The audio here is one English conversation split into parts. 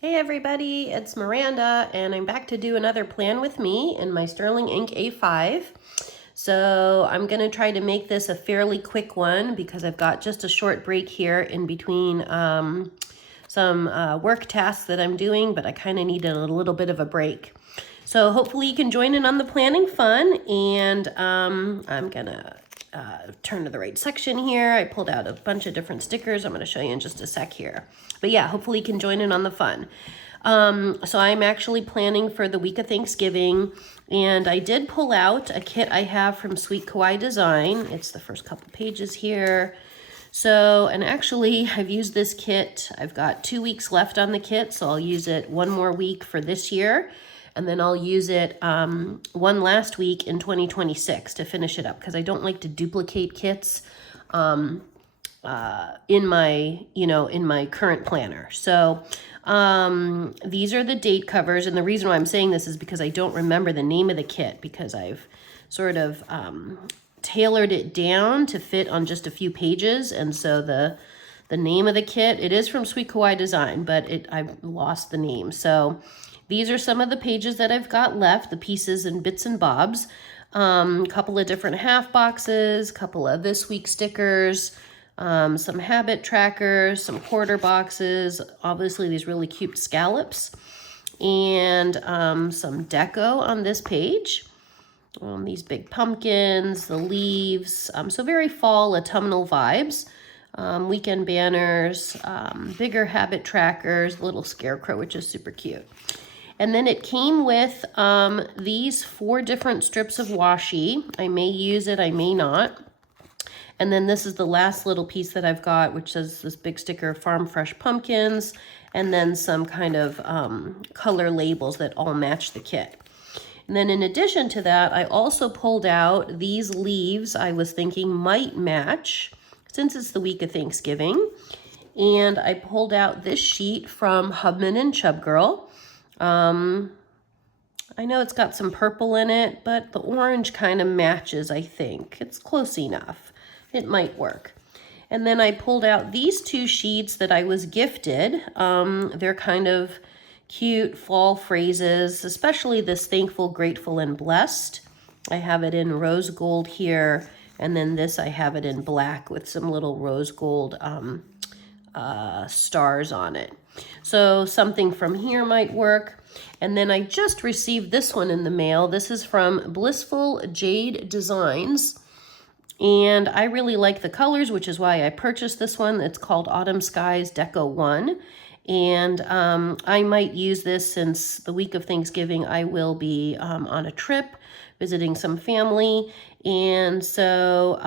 Hey everybody, it's Miranda and I'm back to do another plan with me in my Sterling Ink A5. So I'm going to try to make this a fairly quick one because I've got just a short break here in between some work tasks that I'm doing, but I kind of needed a little bit of a break. So hopefully you can join in on the planning fun, and I'm going to turn to the right section here. I pulled out a bunch of different stickers. I'm going to show you in just a sec here. But yeah, hopefully you can join in on the fun. So I'm actually planning for the week of Thanksgiving, and I did pull out a kit I have from Sweet Kawaii Design. It's the first couple pages here. So, and actually I've used this kit. I've got 2 weeks left on the kit, so I'll use it one more week for this year. And then I'll use it one last week in 2026 to finish it up, because I don't like to duplicate kits in my current planner. So these are the date covers, and the reason why I'm saying this is because I don't remember the name of the kit, because I've sort of tailored it down to fit on just a few pages. And so the name of the kit, it is from Sweet Kawaii Design, but I've lost the name. So these are some of the pages that I've got left, the pieces and bits and bobs. Couple of different half boxes, couple of this week stickers, some habit trackers, some quarter boxes, obviously these really cute scallops, and some deco on this page. These big pumpkins, the leaves, so very fall autumnal vibes. Weekend banners, bigger habit trackers, little scarecrow, which is super cute. And then it came with these 4 different strips of washi. I may use it, I may not. And then this is the last little piece that I've got, which says this big sticker, Farm Fresh Pumpkins, and then some kind of color labels that all match the kit. And then in addition to that, I also pulled out these leaves I was thinking might match, since it's the week of Thanksgiving. And I pulled out this sheet from Hubman and Chub Girl. I know it's got some purple in it, but the orange kind of matches, I think. It's close enough. It might work. And then I pulled out these 2 sheets that I was gifted. They're kind of cute fall phrases, especially this thankful, grateful, and blessed. I have it in rose gold here, and then this I have it in black with some little rose gold stars on it. So something from here might work. And then I just received this one in the mail. This is from Blissful Jade Designs. And I really like the colors, which is why I purchased this one. It's called Autumn Skies Deco 1. And I might use this, since the week of Thanksgiving I will be on a trip visiting some family. And so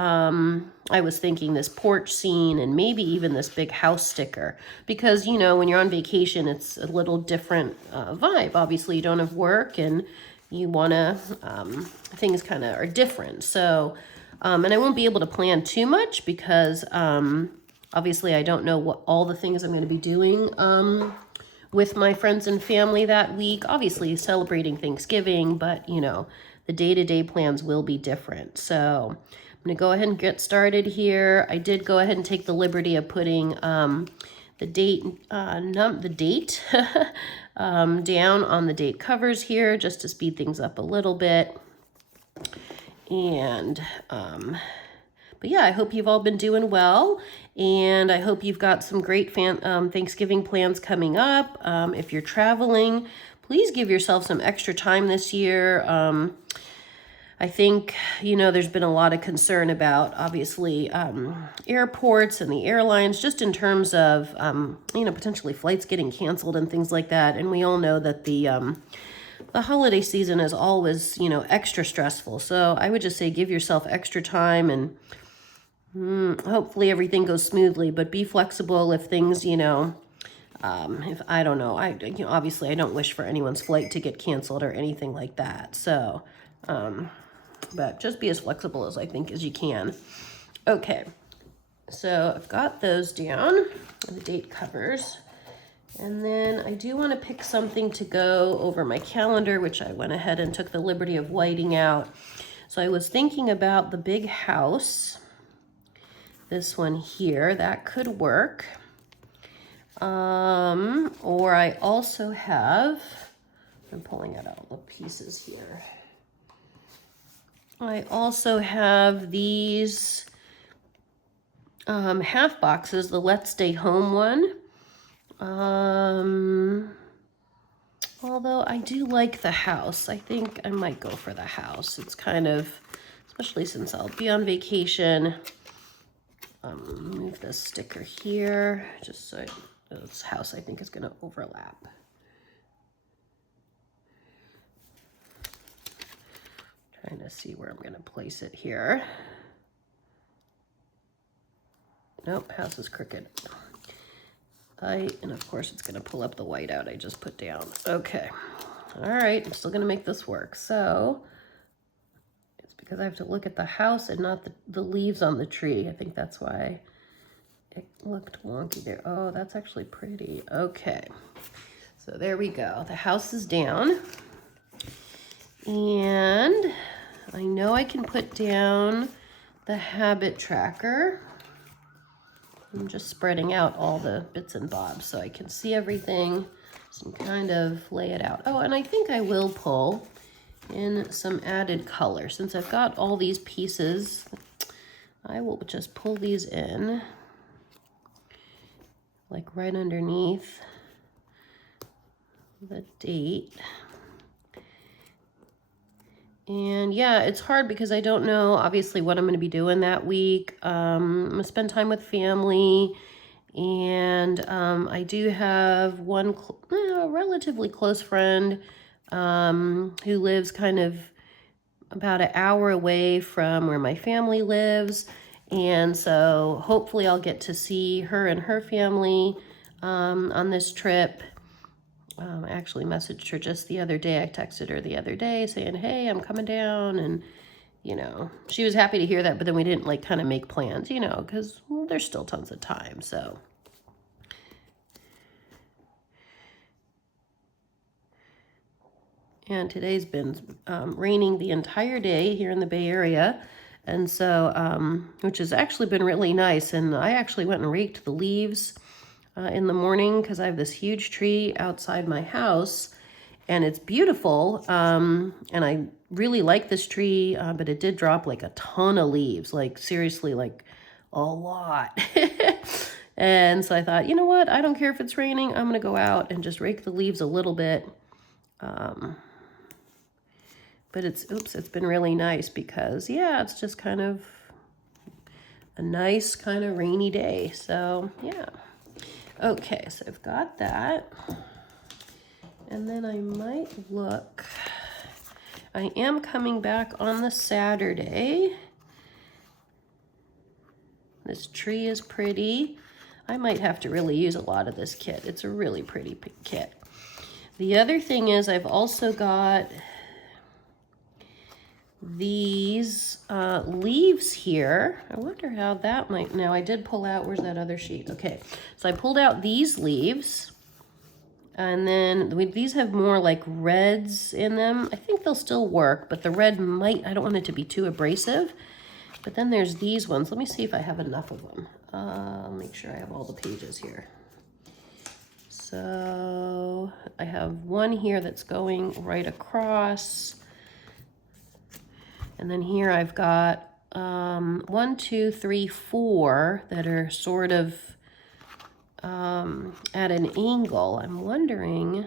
I was thinking this porch scene and maybe even this big house sticker, because, you know, when you're on vacation, it's a little different vibe. Obviously, you don't have work and you want to, things kind of are different. So, and I won't be able to plan too much because obviously I don't know what all the things I'm going to be doing with my friends and family that week. Obviously celebrating Thanksgiving, but, you know, the day-to-day plans will be different. So I'm going to go ahead and get started here. I did go ahead and take the liberty of putting the date down on the date covers here, just to speed things up a little bit. And but yeah, I hope you've all been doing well, and I hope you've got some great Thanksgiving plans coming up. If you're traveling, please give yourself some extra time this year. I think, you know, there's been a lot of concern about, obviously, airports and the airlines, just in terms of, you know, potentially flights getting canceled and things like that. And we all know that the holiday season is always, you know, extra stressful. So I would just say give yourself extra time, and hopefully everything goes smoothly, but be flexible if things, you know, if I don't know, you know, obviously I don't wish for anyone's flight to get canceled or anything like that. So, but just be as flexible as I think as you can. Okay, so I've got those down, the date covers. And then I do want to pick something to go over my calendar, which I went ahead and took the liberty of whiting out. So I was thinking about the big house, this one here, that could work. Or I also have, I'm pulling out all the pieces here. I also have these half boxes, the Let's Stay Home one. Although I do like the house. I think I might go for the house. It's kind of, especially since I'll be on vacation. Move this sticker here, just so this house I think is going to overlap. Trying to see where I'm going to place it here. Nope, house is crooked. And of course it's going to pull up the white out I just put down. Okay. All right, I'm still going to make this work. So it's because I have to look at the house and not the leaves on the tree. I think that's why it looked wonky there. Oh, that's actually pretty. Okay. So there we go. The house is down. And I know I can put down the habit tracker. I'm just spreading out all the bits and bobs so I can see everything and kind of lay it out. Oh, and I think I will pull in some added color. Since I've got all these pieces, I will just pull these in, like right underneath the date. And yeah, it's hard because I don't know, obviously, what I'm going to be doing that week. I'm going to spend time with family. And I do have one relatively close friend who lives kind of about an hour away from where my family lives. And so hopefully I'll get to see her and her family on this trip. I actually messaged her just the other day. I texted her the other day saying, hey, I'm coming down. And, you know, she was happy to hear that, but then we didn't like kind of make plans, you know, because there's still tons of time. So. And today's been raining the entire day here in the Bay Area. And so, which has actually been really nice. And I actually went and raked the leaves in the morning because I have this huge tree outside my house and it's beautiful. And I really like this tree, but it did drop like a ton of leaves, like seriously, like a lot. And so I thought, you know what? I don't care if it's raining. I'm going to go out and just rake the leaves a little bit. But it's been really nice because, yeah, it's just kind of a nice kind of rainy day. So, yeah. Okay, so I've got that. And then I might look. I am coming back on the Saturday. This tree is pretty. I might have to really use a lot of this kit. It's a really pretty kit. The other thing is I've also got these leaves here. I wonder how that might, now I did pull out, where's that other sheet? Okay, so I pulled out these leaves and then these have more like reds in them. I think they'll still work, but the red might, I don't want it to be too abrasive. But then there's these ones. Let me see if I have enough of them. I'll make sure I have all the pages here. So I have one here that's going right across. And then here I've got 1, 2, 3, 4 that are sort of at an angle. I'm wondering,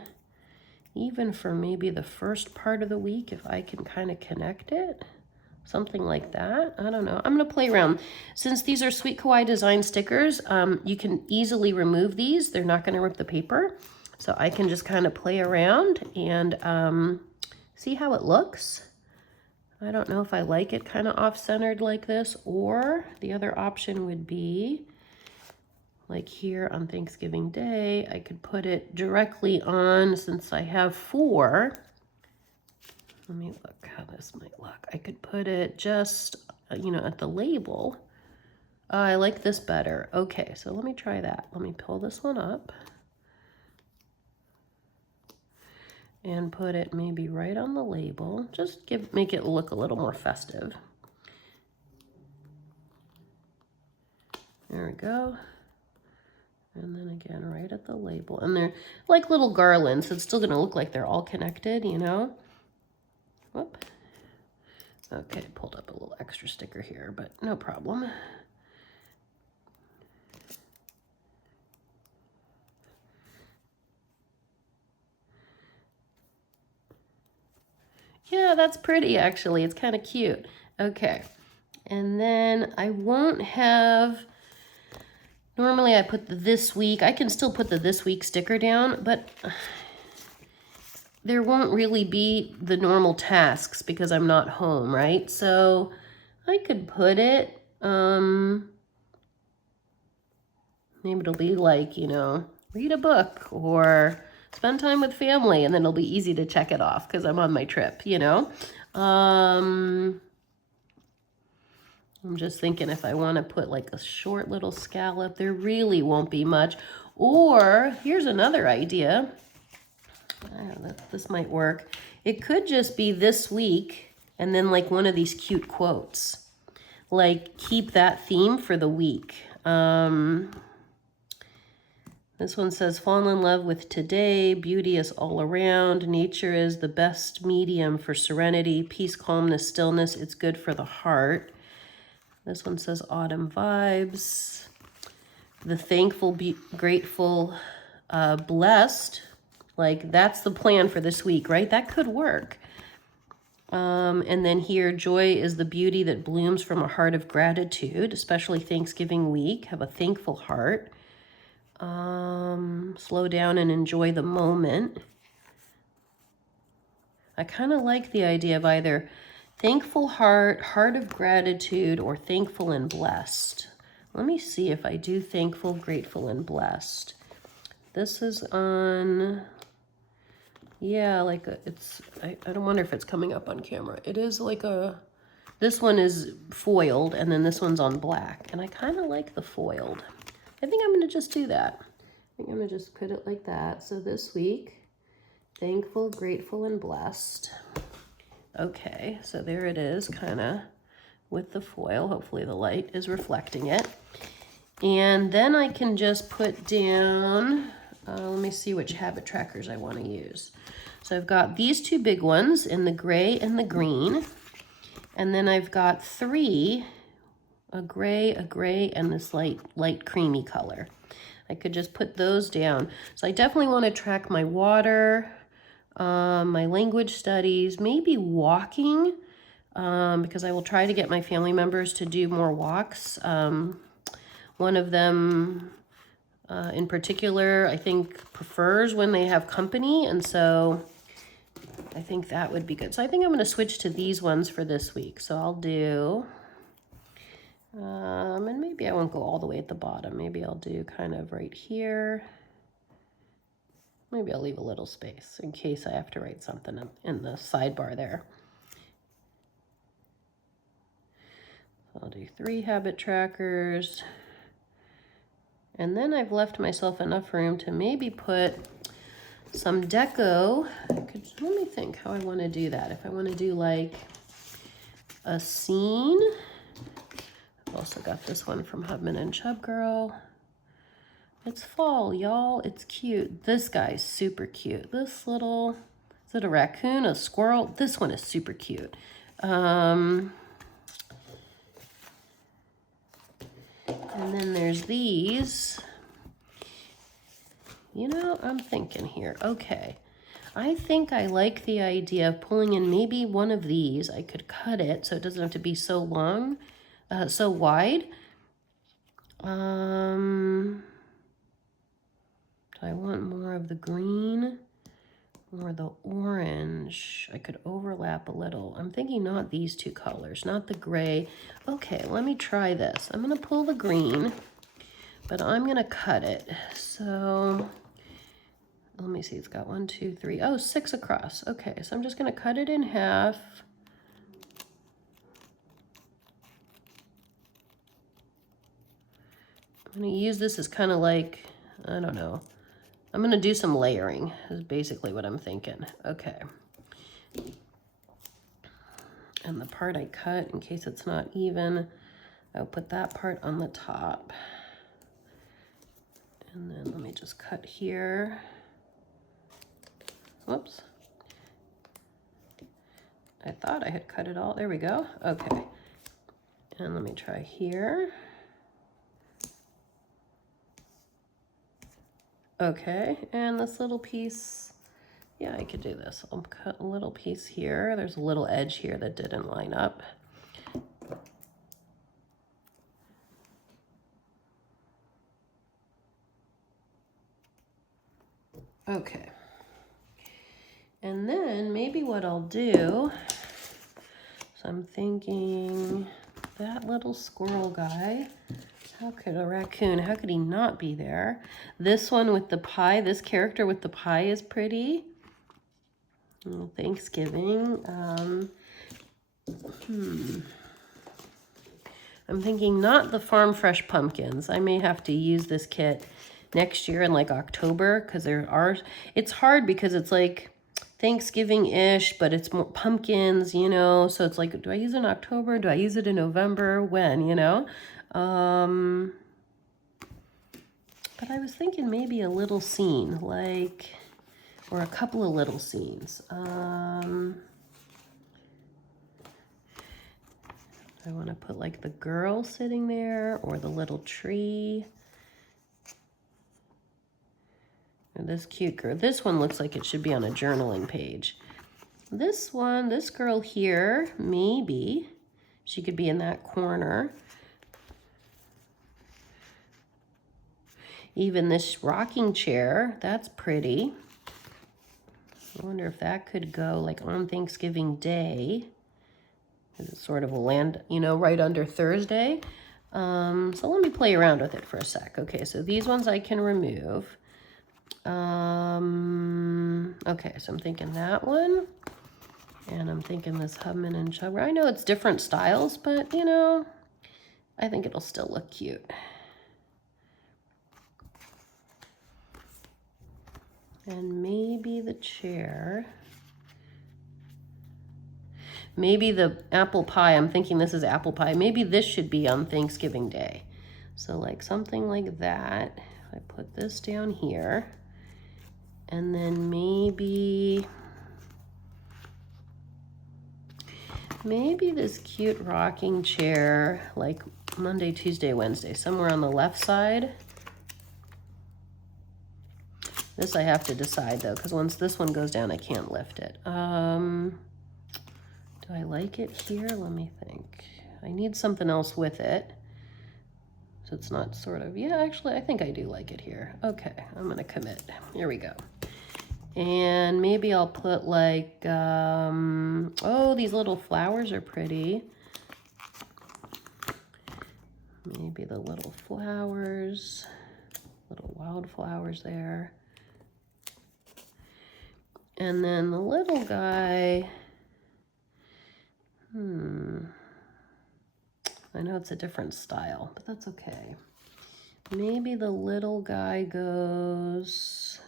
even for maybe the first part of the week, if I can kind of connect it. Something like that. I don't know. I'm going to play around. Since these are Sweet Kawaii Design stickers, you can easily remove these. They're not going to rip the paper. So I can just kind of play around and see how it looks. I don't know if I like it kind of off-centered like this, or the other option would be like here on Thanksgiving Day, I could put it directly on, since I have 4. Let me look how this might look. I could put it just, you know, at the label. I like this better. Okay, so let me try that. Let me pull this one up and put it maybe right on the label. Just make it look a little more festive. There we go. And then again, right at the label. And they're like little garlands, so it's still gonna look like they're all connected, you know? Whoop. Okay, pulled up a little extra sticker here, but no problem. Yeah, that's pretty actually. It's kind of cute. Okay. And then I won't have, normally I put the this week. I can still put the this week sticker down, but there won't really be the normal tasks because I'm not home, right? So I could put it, maybe it'll be like, you know, read a book or spend time with family, and then it'll be easy to check it off because I'm on my trip, you know? I'm just thinking if I want to put like a short little scallop, there really won't be much. Or here's another idea. This might work. It could just be this week and then like one of these cute quotes. Like keep that theme for the week. This one says, fall in love with today. Beauty is all around. Nature is the best medium for serenity, peace, calmness, stillness. It's good for the heart. This one says autumn vibes. The thankful, grateful, blessed. Like that's the plan for this week, right? That could work. And then here, joy is the beauty that blooms from a heart of gratitude, especially Thanksgiving week. Have a thankful heart. Slow down and enjoy the moment. I kind of like the idea of either thankful heart, heart of gratitude, or thankful and blessed. Let me see if I do thankful, grateful, and blessed. This is on, yeah, like I don't wonder if it's coming up on camera. It is like this one is foiled and then this one's on black. And I kind of like the foiled. I think I'm going to just do that. I think I'm going to just put it like that. So this week, thankful, grateful, and blessed. Okay, so there it is, kind of with the foil. Hopefully the light is reflecting it. And then I can just put down, let me see which habit trackers I want to use. So I've got these two big ones in the gray and the green. And then I've got three, a gray, and this light creamy color. I could just put those down. So I definitely want to track my water, my language studies, maybe walking, because I will try to get my family members to do more walks. One of them in particular, I think prefers when they have company, and so I think that would be good. So I think I'm going to switch to these ones for this week. So I'll do, and maybe I won't go all the way at the bottom. Maybe I'll do kind of right here. Maybe I'll leave a little space in case I have to write something in the sidebar there. I'll do 3 habit trackers. And then I've left myself enough room to maybe put some deco. Let me think how I want to do that. If I want to do like a scene. I've also got this one from Hubman and Chub Girl. It's fall, y'all. It's cute. This guy's super cute. This little, is it a raccoon, a squirrel? This one is super cute. And then there's these. You know, I'm thinking here. Okay. I think I like the idea of pulling in maybe one of these. I could cut it so it doesn't have to be so long, so wide. Do I want more of the green or the orange? I could overlap a little. I'm thinking not these two colors, not the gray. Okay, let me try this. I'm going to pull the green, but I'm going to cut it. So let me see. It's got 1, 2, 3. Oh, 6 across. Okay, so I'm just going to cut it in half. I'm going to use this as kind of like, I don't know. I'm going to do some layering is basically what I'm thinking. Okay. And the part I cut, in case it's not even, I'll put that part on the top. And then let me just cut here. Whoops. I thought I had cut it all. There we go. Okay. And let me try here. Okay, and this little piece, yeah, I could do this. I'll cut a little piece here. There's a little edge here that didn't line up. Okay. And then maybe what I'll do, so I'm thinking that little squirrel guy, how could a raccoon, how could he not be there? This one with the pie, this character with the pie is pretty. Oh, Thanksgiving. I'm thinking not the farm fresh pumpkins. I may have to use this kit next year in like October, because it's hard because it's like Thanksgiving-ish, but it's more pumpkins, you know, so it's like, do I use it in October? Do I use it in November? When, you know? But I was thinking maybe a little scene, like, or a couple of little scenes. I want to put like the girl sitting there or the little tree. And this cute girl. This one looks like it should be on a journaling page. This one, this girl here, maybe she could be in that corner. Even this rocking chair, that's pretty. I wonder if that could go like on Thanksgiving Day. It sort of will land, you know, right under Thursday. So let me play around with it for a sec. Okay, so these ones I can remove. Okay, so I'm thinking that one. And I'm thinking this Hubman and Chubber. I know it's different styles, but, you know, I think it'll still look cute. And maybe the chair. Maybe the apple pie, I'm thinking this is apple pie. Maybe this should be on Thanksgiving Day. So like something like that. I put this down here. And then maybe this cute rocking chair, like Monday, Tuesday, Wednesday, somewhere on the left side. This I have to decide though, because once this one goes down, I can't lift it. Do I like it here? Let me think. I need something else with it. So it's not sort of, yeah, actually, I think I do like it here. Okay, I'm gonna commit. Here we go. And maybe I'll put like, oh, these little flowers are pretty. Maybe the little flowers, little wildflowers there. And then the little guy, I know it's a different style, but that's okay. Maybe the little guy goes,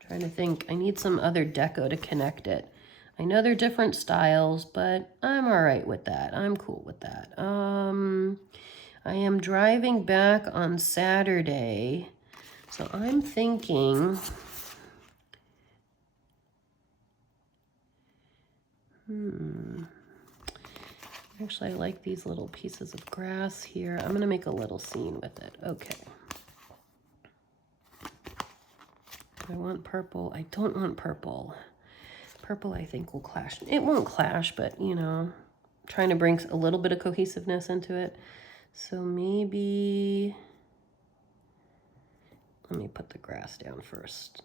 trying to think, I need some other deco to connect it. I know they're different styles, but I'm all right with that. I'm cool with that. I am driving back on Saturday, so I'm thinking, actually, I like these little pieces of grass here. I'm gonna make a little scene with it. Okay. I want purple. I don't want purple. Purple, I think, will clash. It won't clash, but, you know, trying to bring a little bit of cohesiveness into it. So maybe, let me put the grass down first.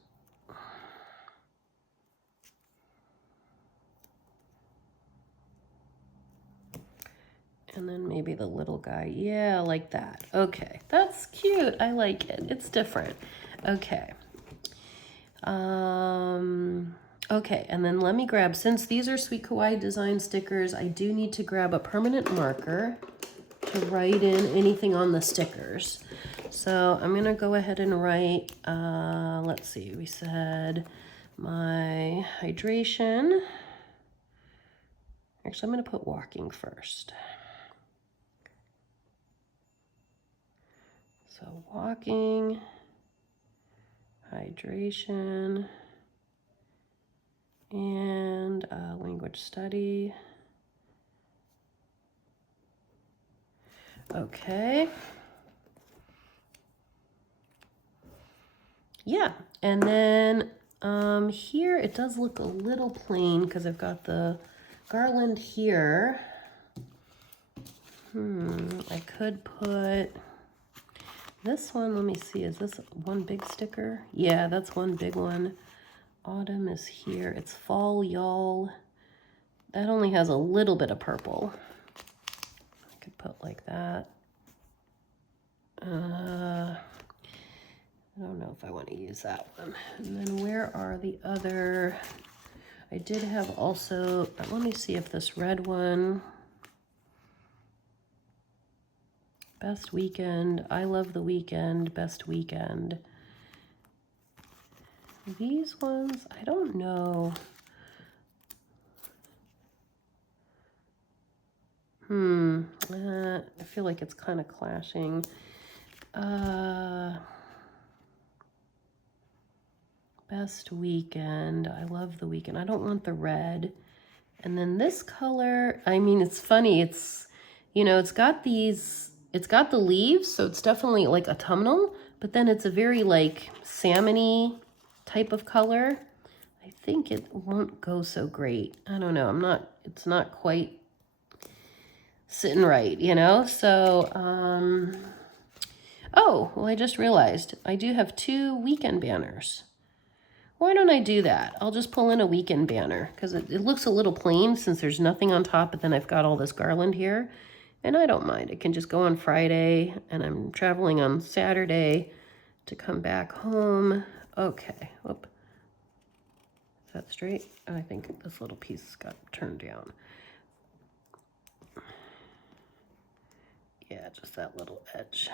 And then maybe the little guy. Yeah, like that. Okay, that's cute. I like it. It's different. Okay. Okay, and then let me grab, since these are Sweet Kawaii Design stickers, I do need to grab a permanent marker to write in anything on the stickers. So I'm gonna go ahead and write, let's see, we said my hydration. Actually, I'm gonna put walking first. So walking, hydration, and language study. Okay. Yeah, and then here it does look a little plain because I've got the garland here. I could put this one. Let me see, is this one big sticker? Yeah, that's one big one. Autumn is here. It's fall, y'all. That only has a little bit of purple. I could put like that. I don't know if I want to use that one. And then where are the other? I did have also, let me see if this red one, best weekend, I love the weekend, best weekend. These ones, I don't know. I feel like it's kind of clashing. Best weekend. I love the weekend. I don't want the red. And then this color, I mean, it's funny. It's, you know, it's got these, it's got the leaves, so it's definitely like autumnal, but then it's a very like salmon-y type of color. I think it won't go so great. I don't know. It's not quite sitting right, you know? So, oh, well, I just realized I do have 2 weekend banners. Why don't I do that? I'll just pull in a weekend banner because it looks a little plain since there's nothing on top, but then I've got all this garland here, and I don't mind. It can just go on Friday, and I'm traveling on Saturday to come back home. Okay, whoop. Is that straight? I think this little piece got turned down. Yeah, just that little edge.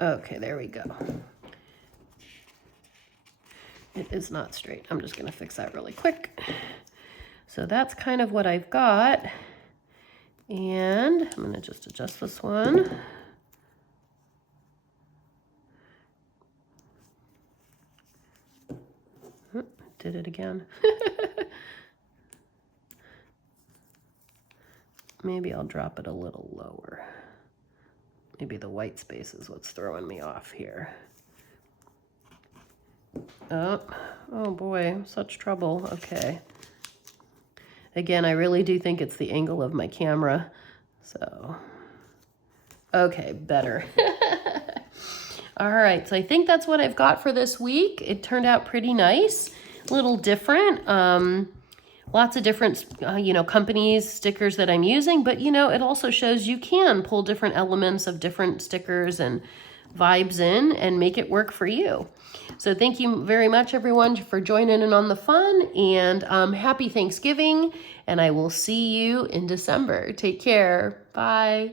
Okay, there we go. It is not straight. I'm just going to fix that really quick. So that's kind of what I've got. And I'm going to just adjust this one. Did it again. Maybe I'll drop it a little lower. Maybe the white space is what's throwing me off here. Oh boy, such trouble. Okay. Again, I really do think it's the angle of my camera. So, okay, better. All right, so I think that's what I've got for this week. It turned out pretty nice, a little different. Lots of different, you know, companies, stickers that I'm using, but, you know, it also shows you can pull different elements of different stickers and vibes in and make it work for you. So thank you very much, everyone, for joining in on the fun, and happy Thanksgiving, and I will see you in December. Take care. Bye.